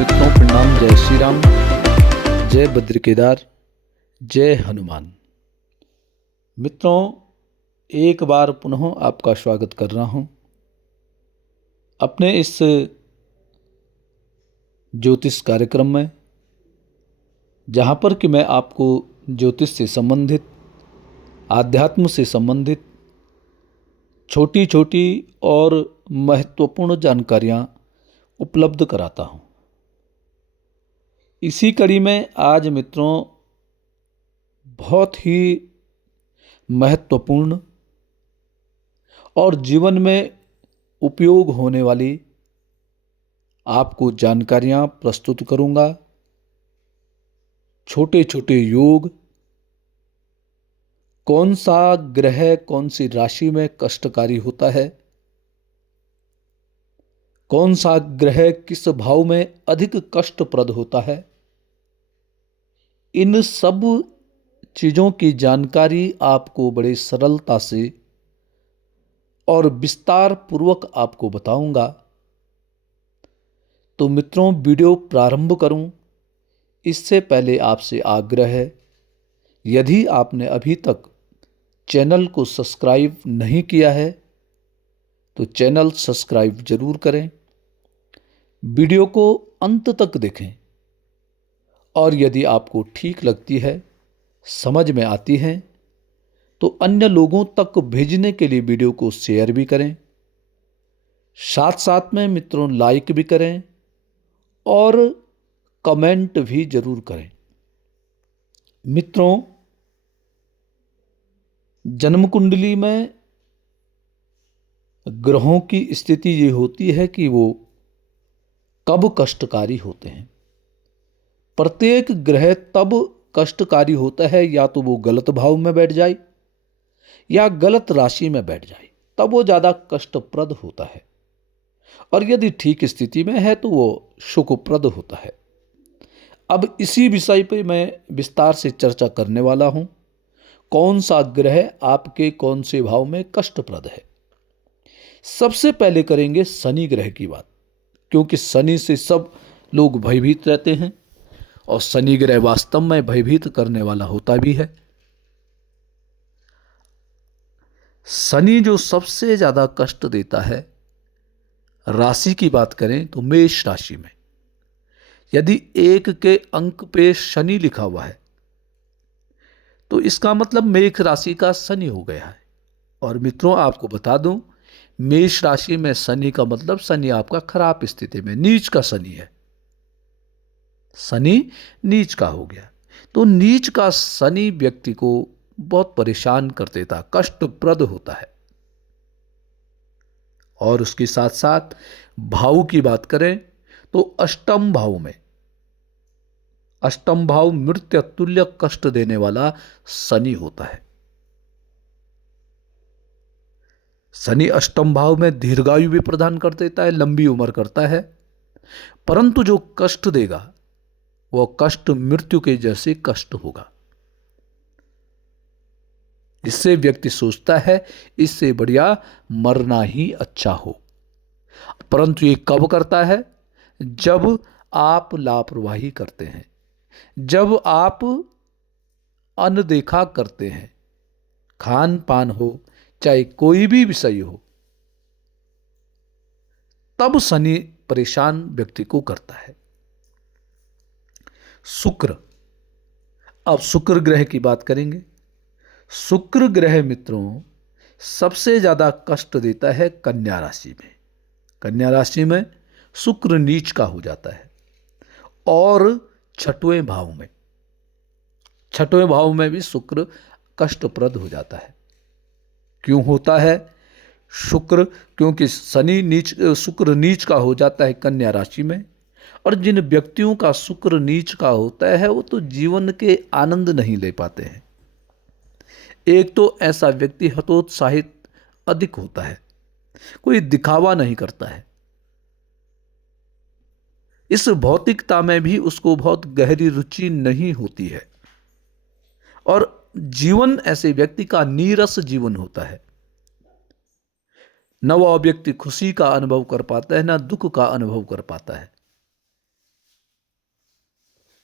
मित्रों, प्रणाम। जय श्री राम, जय बद्र केदार, जय हनुमान। मित्रों, एक बार पुनः आपका स्वागत कर रहा हूं अपने इस ज्योतिष कार्यक्रम में, जहां पर कि मैं आपको ज्योतिष से संबंधित, आध्यात्म से संबंधित छोटी छोटी और महत्वपूर्ण जानकारियां उपलब्ध कराता हूं। इसी कड़ी में आज मित्रों बहुत ही महत्वपूर्ण और जीवन में उपयोग होने वाली आपको जानकारियां प्रस्तुत करूंगा। छोटे छोटे योग, कौन सा ग्रह कौन सी राशि में कष्टकारी होता है, कौन सा ग्रह किस भाव में अधिक कष्टप्रद होता है, इन सब चीज़ों की जानकारी आपको बड़े सरलता से और विस्तार पूर्वक आपको बताऊंगा। तो मित्रों, वीडियो प्रारंभ करूं इससे पहले आपसे आग्रह है, यदि आपने अभी तक चैनल को सब्सक्राइब नहीं किया है तो चैनल सब्सक्राइब जरूर करें, वीडियो को अंत तक देखें और यदि आपको ठीक लगती है, समझ में आती है, तो अन्य लोगों तक भेजने के लिए वीडियो को शेयर भी करें। साथ साथ में मित्रों लाइक भी करें और कमेंट भी जरूर करें। मित्रों, जन्म कुंडली में ग्रहों की स्थिति ये होती है कि वो कब कष्टकारी होते हैं। प्रत्येक ग्रह तब कष्टकारी होता है या तो वो गलत भाव में बैठ जाए या गलत राशि में बैठ जाए, तब वो ज्यादा कष्टप्रद होता है। और यदि ठीक स्थिति में है तो वो सुखप्रद होता है। अब इसी विषय पर मैं विस्तार से चर्चा करने वाला हूं, कौन सा ग्रह आपके कौन से भाव में कष्टप्रद है। सबसे पहले करेंगे शनि ग्रह की बात, क्योंकि शनि से सब लोग भयभीत रहते हैं और शनि ग्रह वास्तव में भयभीत करने वाला होता भी है। शनि जो सबसे ज्यादा कष्ट देता है, राशि की बात करें तो मेष राशि में यदि 1 के अंक पे शनि लिखा हुआ है तो इसका मतलब मेष राशि का शनि हो गया है। और मित्रों, आपको बता दूं, मेष राशि में शनि का मतलब शनि आपका खराब स्थिति में, नीच का शनि है। शनि नीच का हो गया, तो नीच का शनि व्यक्ति को बहुत परेशान कर देता, कष्टप्रद होता है। और उसके साथ साथ भाव की बात करें तो अष्टम भाव में, अष्टम भाव मृत्यु तुल्य कष्ट देने वाला शनि होता है। शनि अष्टम भाव में दीर्घायु भी प्रदान कर देता है, लंबी उम्र करता है, परंतु जो कष्ट देगा वह कष्ट मृत्यु के जैसे कष्ट होगा। इससे व्यक्ति सोचता है इससे बढ़िया मरना ही अच्छा हो। परंतु ये कब करता है? जब आप लापरवाही करते हैं, जब आप अनदेखा करते हैं, खान पान हो चाहे कोई भी विषय हो, तब शनि परेशान व्यक्ति को करता है। शुक्र, अब शुक्र ग्रह की बात करेंगे। शुक्र ग्रह मित्रों सबसे ज्यादा कष्ट देता है कन्या राशि में। कन्या राशि में शुक्र नीच का हो जाता है और छठवें भाव में, छठवें भाव में भी शुक्र कष्टप्रद हो जाता है। क्यों होता है शुक्र? क्योंकि शनि नीच, शुक्र नीच का हो जाता है कन्या राशि में। और जिन व्यक्तियों का शुक्र नीच का होता है वो तो जीवन के आनंद नहीं ले पाते हैं। एक तो ऐसा व्यक्ति हतोत्साहित अधिक होता है, कोई दिखावा नहीं करता है, इस भौतिकता में भी उसको बहुत गहरी रुचि नहीं होती है और जीवन ऐसे व्यक्ति का नीरस जीवन होता है। न वह व्यक्ति खुशी का अनुभव कर पाता है, न दुख का अनुभव कर पाता है।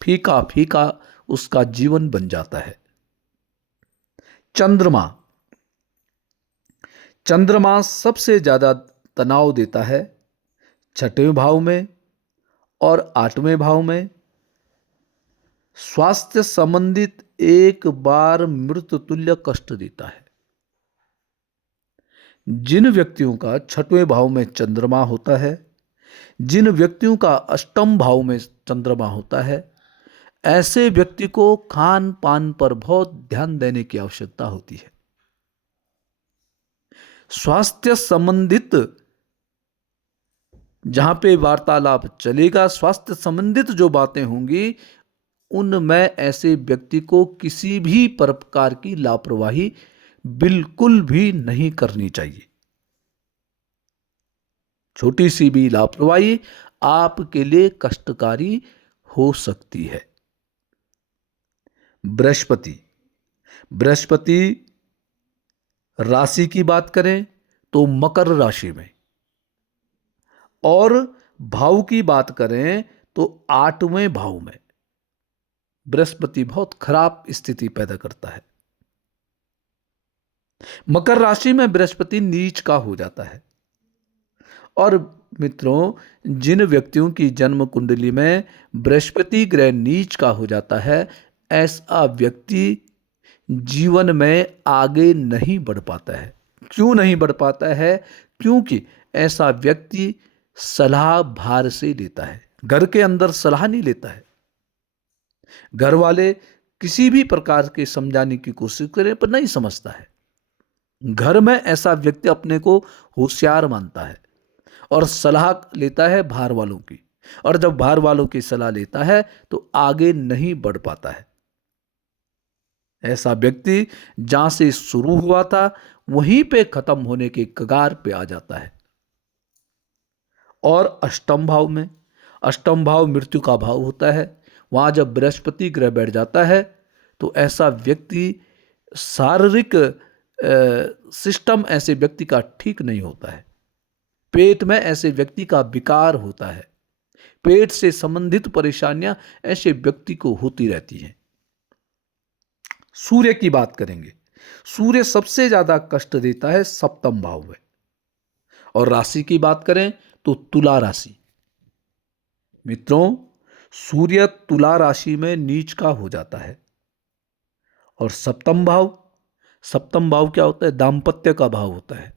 फीका फीका उसका जीवन बन जाता है। चंद्रमा, चंद्रमा सबसे ज्यादा तनाव देता है छठवें भाव में और आठवें भाव में। स्वास्थ्य संबंधित एक बार मृत्यु तुल्य कष्ट देता है। जिन व्यक्तियों का छठवें भाव में चंद्रमा होता है, जिन व्यक्तियों का अष्टम भाव में चंद्रमा होता है, ऐसे व्यक्ति को खान पान पर बहुत ध्यान देने की आवश्यकता होती है। स्वास्थ्य संबंधित जहां पे वार्तालाप चलेगा, स्वास्थ्य संबंधित जो बातें होंगी, उनमें ऐसे व्यक्ति को किसी भी प्रकार की लापरवाही बिल्कुल भी नहीं करनी चाहिए। छोटी सी भी लापरवाही आपके लिए कष्टकारी हो सकती है। बृहस्पति, बृहस्पति राशि की बात करें तो मकर राशि में, और भाव की बात करें तो आठवें भाव में बृहस्पति बहुत खराब स्थिति पैदा करता है। मकर राशि में बृहस्पति नीच का हो जाता है। और मित्रों, जिन व्यक्तियों की जन्म कुंडली में बृहस्पति ग्रह नीच का हो जाता है, ऐसा व्यक्ति जीवन में आगे नहीं बढ़ पाता है। क्यों नहीं बढ़ पाता है? क्योंकि ऐसा व्यक्ति सलाह बाहर से लेता है, घर के अंदर सलाह नहीं लेता है। घर वाले किसी भी प्रकार के समझाने की कोशिश करें पर नहीं समझता है। घर में ऐसा व्यक्ति अपने को होशियार मानता है और सलाह लेता है बाहर वालों की, और जब बाहर वालों की सलाह लेता है तो आगे नहीं बढ़ पाता है। ऐसा व्यक्ति जहां से शुरू हुआ था वहीं पे खत्म होने के कगार पे आ जाता है। और अष्टम भाव में, अष्टम भाव मृत्यु का भाव होता है। वहां जब बृहस्पति ग्रह बैठ जाता है तो ऐसा व्यक्ति शारीरिक सिस्टम ऐसे व्यक्ति का ठीक नहीं होता है। पेट में ऐसे व्यक्ति का विकार होता है। पेट से संबंधित परेशानियां ऐसे व्यक्ति को होती रहती हैं। सूर्य की बात करेंगे। सूर्य सबसे ज्यादा कष्ट देता है सप्तम भाव में। और राशि की बात करें तो तुला राशि। मित्रों, सूर्य तुला राशि में नीच का हो जाता है। और सप्तम भाव, सप्तम भाव क्या होता है? दाम्पत्य का भाव होता है।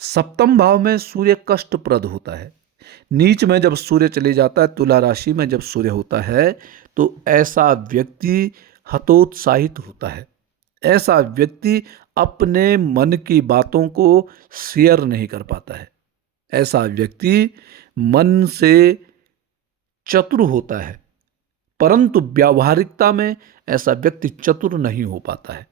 सप्तम भाव में सूर्य कष्टप्रद होता है। नीच में जब सूर्य चले जाता है, तुला राशि में जब सूर्य होता है, तो ऐसा व्यक्ति हतोत्साहित होता है। ऐसा व्यक्ति अपने मन की बातों को शेयर नहीं कर पाता है। ऐसा व्यक्ति मन से चतुर होता है, परंतु व्यावहारिकता में ऐसा व्यक्ति चतुर नहीं हो पाता है।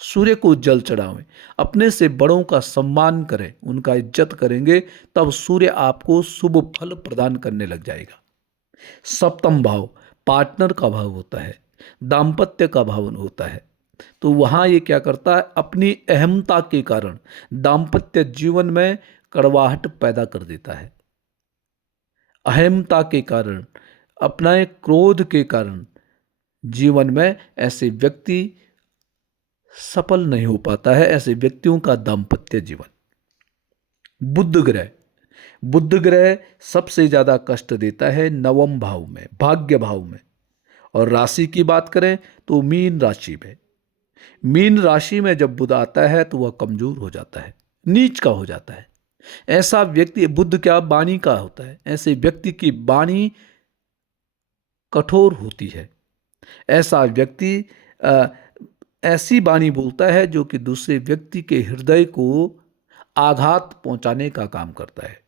सूर्य को जल चढ़ावें, अपने से बड़ों का सम्मान करें, उनका इज्जत करेंगे, तब सूर्य आपको शुभ फल प्रदान करने लग जाएगा। सप्तम भाव पार्टनर का भाव होता है, दाम्पत्य का भाव होता है। तो वहां ये क्या करता है? अपनी अहमता के कारण दाम्पत्य जीवन में कड़वाहट पैदा कर देता है। अहमता के कारण, अपना क्रोध के कारण जीवन में ऐसे व्यक्ति सफल नहीं हो पाता है। ऐसे व्यक्तियों का दाम्पत्य जीवन। बुध ग्रह, बुध ग्रह सबसे ज्यादा कष्ट देता है नवम भाव में, भाग्य भाव में। और राशि की बात करें तो मीन राशि में। मीन राशि में जब बुध आता है तो वह कमजोर हो जाता है, नीच का हो जाता है। ऐसा व्यक्ति, बुध क्या वाणी का होता है, ऐसे व्यक्ति की वाणी कठोर होती है। ऐसा व्यक्ति ऐसी वाणी बोलता है जो कि दूसरे व्यक्ति के हृदय को आघात पहुंचाने का काम करता है।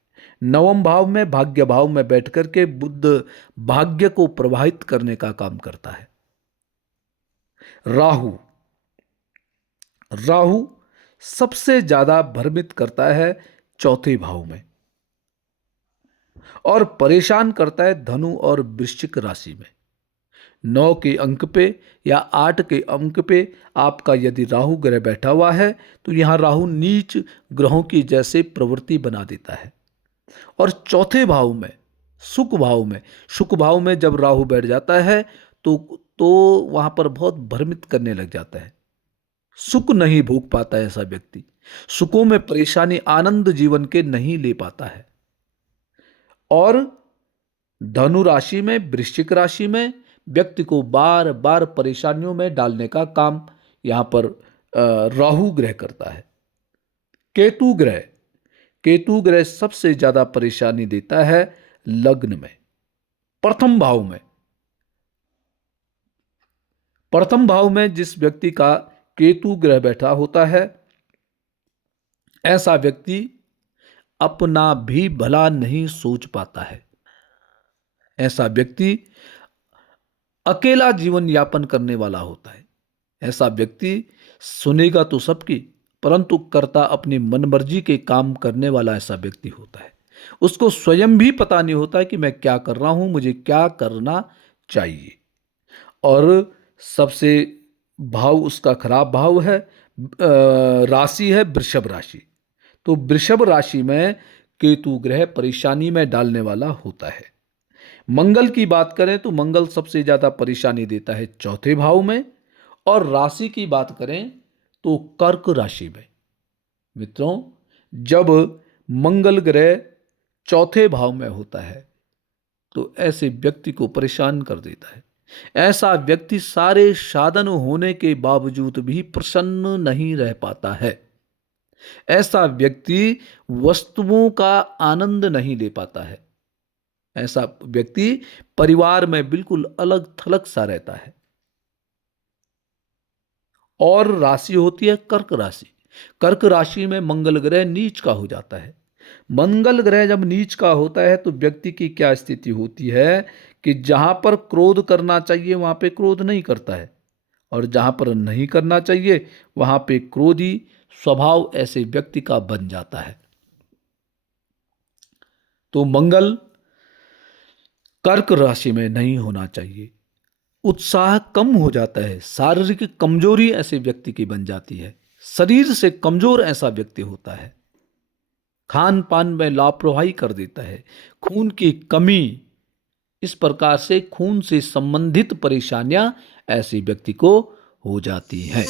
नवम भाव में, भाग्य भाव में बैठ करके बुध भाग्य को प्रभावित करने का काम करता है। राहु, राहु सबसे ज्यादा भ्रमित करता है चौथे भाव में और परेशान करता है धनु और वृश्चिक राशि में। 9 के अंक पे या 8 के अंक पे आपका यदि राहु ग्रह बैठा हुआ है तो यहां राहु नीच ग्रहों की जैसे प्रवृत्ति बना देता है। और चौथे भाव में सुख भाव में, सुख भाव में जब राहु बैठ जाता है तो तो वहां पर बहुत भ्रमित करने लग जाता है। सुख नहीं भोग पाता है ऐसा व्यक्ति, सुखों में परेशानी, आनंद जीवन के नहीं ले पाता है। और धनु राशि में, वृश्चिक राशि में व्यक्ति को बार बार परेशानियों में डालने का काम यहां पर राहु ग्रह करता है। केतु ग्रह, केतु ग्रह सबसे ज्यादा परेशानी देता है लग्न में, प्रथम भाव में। प्रथम भाव में जिस व्यक्ति का केतु ग्रह बैठा होता है, ऐसा व्यक्ति अपना भी भला नहीं सोच पाता है। ऐसा व्यक्ति अकेला जीवन यापन करने वाला होता है। ऐसा व्यक्ति सुनेगा तो सबकी, परंतु करता अपनी मनमर्जी के काम करने वाला ऐसा व्यक्ति होता है। उसको स्वयं भी पता नहीं होता है कि मैं क्या कर रहा हूं, मुझे क्या करना चाहिए। और सबसे भाव उसका खराब भाव है, राशि है वृषभ राशि। तो वृषभ राशि में केतु ग्रह परेशानी में डालने वाला होता है। मंगल की बात करें तो मंगल सबसे ज्यादा परेशानी देता है चौथे भाव में। और राशि की बात करें तो कर्क राशि में। मित्रों, जब मंगल ग्रह चौथे भाव में होता है तो ऐसे व्यक्ति को परेशान कर देता है। ऐसा व्यक्ति सारे साधन होने के बावजूद भी प्रसन्न नहीं रह पाता है। ऐसा व्यक्ति वस्तुओं का आनंद नहीं ले पाता है। ऐसा व्यक्ति परिवार में बिल्कुल अलग थलग सा रहता है। और राशि होती है कर्क राशि। कर्क राशि में मंगल ग्रह नीच का हो जाता है। मंगल ग्रह जब नीच का होता है तो व्यक्ति की क्या स्थिति होती है कि जहां पर क्रोध करना चाहिए वहां पे क्रोध नहीं करता है, और जहां पर नहीं करना चाहिए वहां पे क्रोधी स्वभाव ऐसे व्यक्ति का बन जाता है। तो मंगल कर्क राशि में नहीं होना चाहिए। उत्साह कम हो जाता है, शारीरिक कमजोरी ऐसे व्यक्ति की बन जाती है, शरीर से कमजोर ऐसा व्यक्ति होता है, खान पान में लापरवाही कर देता है, खून की कमी, इस प्रकार से खून से संबंधित परेशानियां ऐसे व्यक्ति को हो जाती हैं।